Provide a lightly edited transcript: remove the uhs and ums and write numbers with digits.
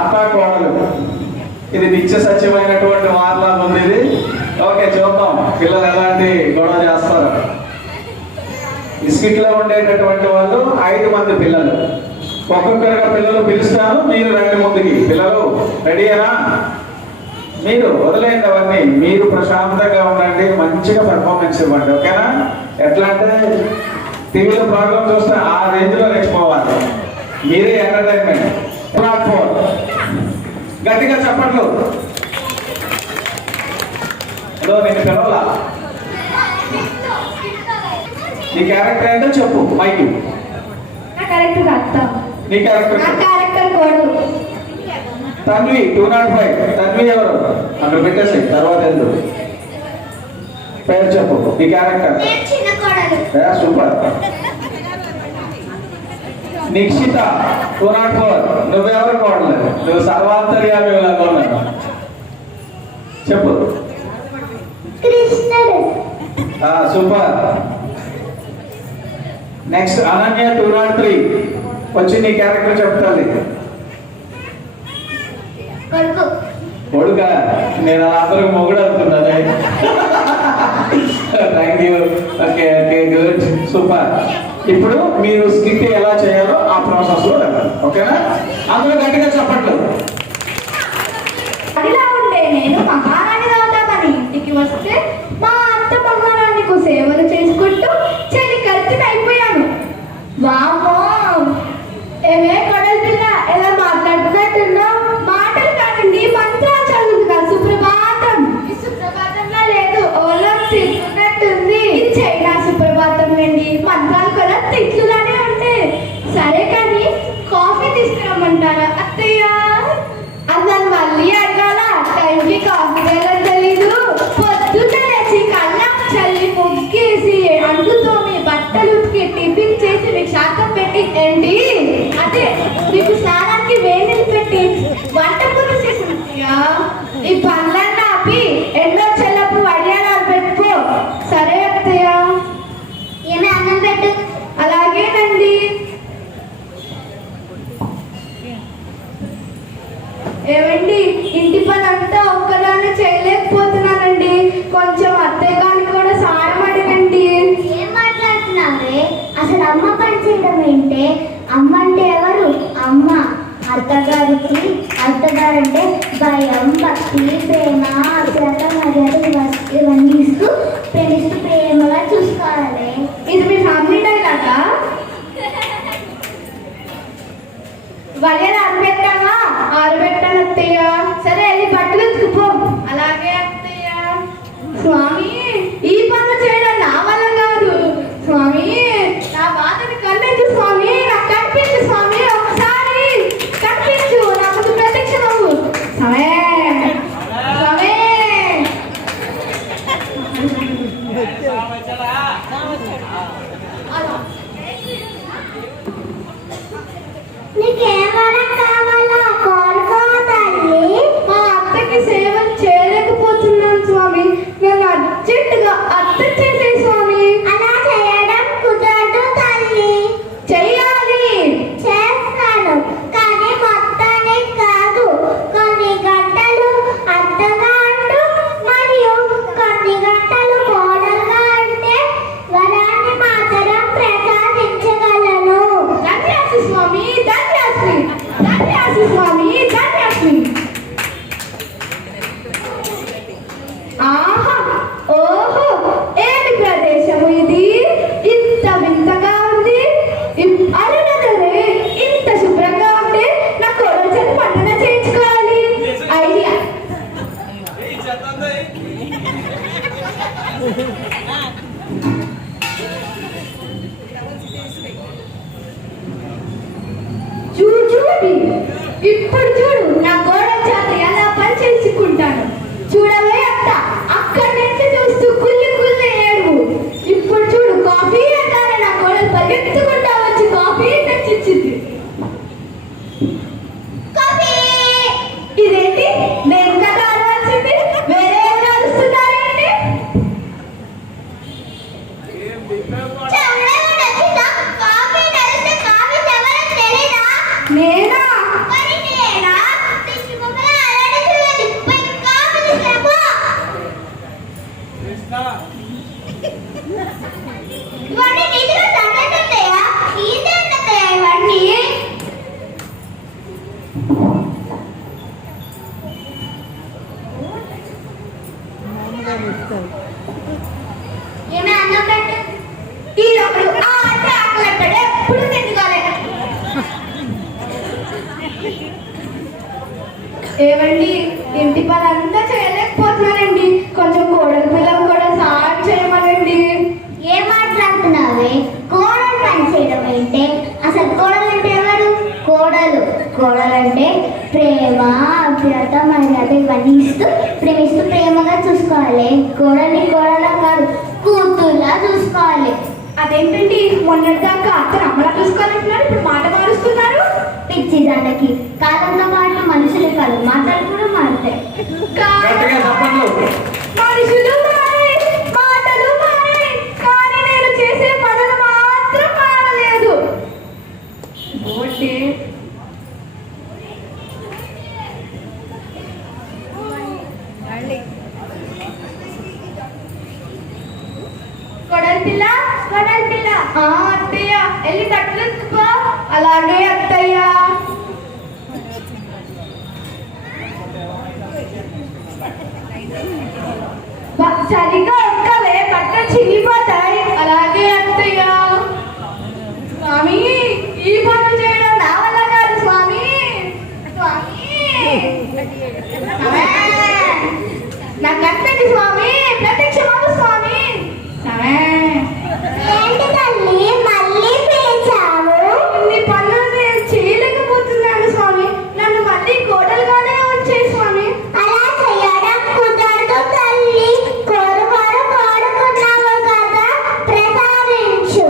అత్తా కోడలు, ఇది నిత్య సత్యమైనటువంటి వార్లా ఉంది ఇది. ఓకే, చూద్దాం పిల్లలు ఎలాంటి గొడవ చేస్తారు. బిస్కెట్లో ఉండేటటువంటి వాళ్ళు 5 మంది పిల్లలు. ఒక్కొక్కరుగా పిల్లలు పిలుస్తాను, మీరు రండి ముందుకి. పిల్లలు రెడీయేనా? మీరు వదిలేయండి అవన్నీ, మీరు ప్రశాంతంగా ఉండండి, మంచిగా పెర్ఫార్మెన్స్ ఇవ్వండి. ఓకేనా? ఎట్లా అంటే టీవీలో ప్రోగ్రామ్ చూస్తే ఆ రేంజ్లో రెచ్చిపోవాలి. మీరే ఎంటర్టైన్మెంట్. ప్లాట్ఫామ్ గట్టిగా చెప్పట్లు. నేను పిలవాలా? నీ క్యారెక్టర్ ఏంటో చెప్పు మైకి. నీ క్యారెక్టర్ తన్వి 205. తన్వి ఎవరు అక్కడ పెట్టేసి తర్వాత ఎందుకు పేరు చెప్పు. నీ క్యారెక్టర్ సూపర్. నిక్షిత 204. నువ్వెవరు కోడలేదు, నువ్వు సర్వాంతర్యామి చెప్పు. సూపర్. నెక్స్ట్ అనన్య 203. వచ్చి నీ క్యారెక్టర్ చెప్తాను. కొడుకా? నేను అందరూ మొగుడు అనుకున్నాను. Thank you. Okay okay, good, super. ఇప్పుడు మీరు స్కిట్ ఎలా చేయాలో ఆ ప్రాసెస్ లో వెళ్ళాలి. ఓకేనా? అందరూ గట్టిగా చెప్పట్లు. నేను మహారాణి అవుతామని ఇంటికి వస్తే మా అత్త మహారాణికు సేవలు చేసుకుంటూ చెలి కత్తి అయిపోయాను. వామో, ఏమే కొడలు పిల్ల, ఎలా మాట్లాడుతున్నట్టున్నా? మాటలు కాదండి, మంత్రాలు చదువుతున్నా. సుప్రభాతం. ఈ సుప్రభాతంలా లేదు, ఓలం తిరుగుతున్నట్టుంది. ఇది చైనా సుప్రభాతం అండి. మంత్రాలు కూడా తిట్లులానే ఉంటాయి. సరే కానీ కాఫీ తీసుకురమ్మంటారా అత్తయ్య? అసలు మళ్ళీ అడగాల? టైంకి కాఫీ వేయాలని తెలీదు. పొద్దున్న లేచి కళ్ళకు చల్లి ముగ్గేసి అంటుతో మీ బట్టలు ఉతికి టిఫిన్ చేసి మీకు శాతం పెట్టి ఏంటి అదే మీకు స్నానానికి వేణిలు పెట్టి వంట పూర్తి చేసిందియా. ఈ పనులన్నీ ఆపి ఎన్నో చెల్లప్పుడు వడియాలు పెట్టుకో. సరే అత్తయ్య. ఏమే అన్నం పెట్టు. అలాగేనండి. ఏమండి, ఇంటి పని అంతా ఒక్కదాన్ని చేయలేకపోతున్నానండి. కొంచెం అత్తయ్య గారిని కూడా సాయం అడగండి. ఏం మాట్లాడుతున్నావే? అసలు అమ్మ పని చేయడం ఏంటే? అమ్మ అంటే ఎవరు? అమ్మ అత్తగారికి, అత్తగారంటే భయం, భక్తి, ప్రేమ, అశ్రద్ధ, మర్యాద ఇవన్నీ ఇస్తూ ప్రేమిస్తూ ప్రేమగా చూసుకోవాలి. ఇది మీ ఫ్యామిలీ డైలాగా? వడియాలు ఆరబెట్టావా? ఆరబెట్టాను అత్తయ్య. సరే, వెళ్ళి బట్టలు ఉతుకుపో. అలాగే అత్తయ్య. స్వామి, ఈ పనులు చేయడం నా వల్ల కాదు స్వామి. నా బాధని కన్నెత్తు స్వామి. నాకు కనిపించు స్వామి, ఒకసారి కనిపించు. నా ముందు ప్రత్యక్షమవు స్వామి. స్వామి, నీకేమైనా కావాలా? కోరుకో తల్లి. మా అత్తకి సేవలు చేయలేకపోతున్నాను స్వామి. నేను అర్జెంటుగా అత్త చేసే స్వామి. అలా చేయడం కుదరదు తల్లి. చెయ్యాలి. చేస్తాను, కానీ మొత్తానికి కాదు. కొన్ని గంటలు అత్తగా అంటూ మరియు కొన్ని గంటలు కోడలుగా అంటే వరాన్ని మాత్రం ప్రసాదించగలను. ధన్యాసి స్వామి, ధన్యాసి. ధన్యాసి స్వామి, ధన్యాసి. ఆహా, ఓహో, ఏమి ప్రదేశము ఇది? ఇంత వింతగా ఉంది. అరుణదరే, ఇంత శుభ్రంగా ఉంటే నా కోడలు చేతి పండుగ చేయించుకోవాలి. ఐడియా. చూడు, ఇప్పుడు చూడు నా కోడల చేత ఎలా పని చేసుకుంటాను. చూడవే అత్త, అక్కడి నుంచి చూస్తూ కుల్లి కుల్లి ఏడు. ఇప్పుడు చూడు, కాఫీ అంటానే నా కోడలు పరిగెత్తుకుంటా వచ్చి కాఫీ తెచ్చిచ్చింది. కాఫీ! ఇదేంటి, నేను కదా అరవాల్సింది, వేరే ఎవరు అరుస్తున్నారేంటి? కాఫీ తెలిస్తే కాఫీ ఎవరో తెలీదా? నేనా? మరి నేనా? ఏమే అన్నం పెట్టు. ఈ ఒకడు ఆ అంటే ఆకలి అంటాడు, ఎప్పుడు తిట్టుకోలే. ఏమండి, ఇంటి పని అంతా చేయలేకపోతున్నానండి, కొంచెం కోడలి పిల్లలు కూడా సాయం చేయమనండి. ఏం మాట్లాడుతున్నావే? కోడలు పని చేయడం ఏంటే? అసలు కోడలు అంటే ఎవరు? కోడలంటే ప్రేమ, ఆప్యాయత, మర్యాద ఇవన్నీ ఇస్తూ ప్రేమిస్తూ ప్రేమగా చూసుకోవాలి. కోడల్ని కోడలా కాదు, కూతుర్లా చూసుకోవాలి. అదేంటండి, మొన్నటిదాకా అతను అమ్మలా చూసుకోవాలంటున్నారు, ఇప్పుడు మాట మారుస్తున్నారు. పిచ్చి దానికి కాలంతో పాటు మనుషులు కాదు, మాటలు కూడా మారుతాయి. గట్టిగా చెప్పండి. మనుషులు మారే, మాటలు మారే, కానీ నేను చేసే పనులు మాత్రం మారలేదు. ఓటి కొడలి పిల్ల, కొడలి పిల్ల. అత్తయ్య, వెళ్ళి కట్టుకో. అలాగే అత్తయ్య. సరిగ్గా ఒక్కలే, బట్టలు చిరిగిపోతాయి. అలాగే అత్తయ్య. స్వామి, ఈ పనులు చేయడం నా వల్ల కాదు స్వామి. స్వామి, నాకు కట్టండి స్వామి, ప్రత్యక్షమాడు స్వామి. ఏంటి తల్లి మళ్ళీ పిలిచావు? ఇన్ని పనులు నేను చేయలేకపోతున్నాను స్వామి, నన్ను మళ్ళీ కోడలుగానే వచ్చే స్వామి. అలా చేయడం కుదరదు తల్లి. కోరుకున్నావు కదా, ప్రసాదించు.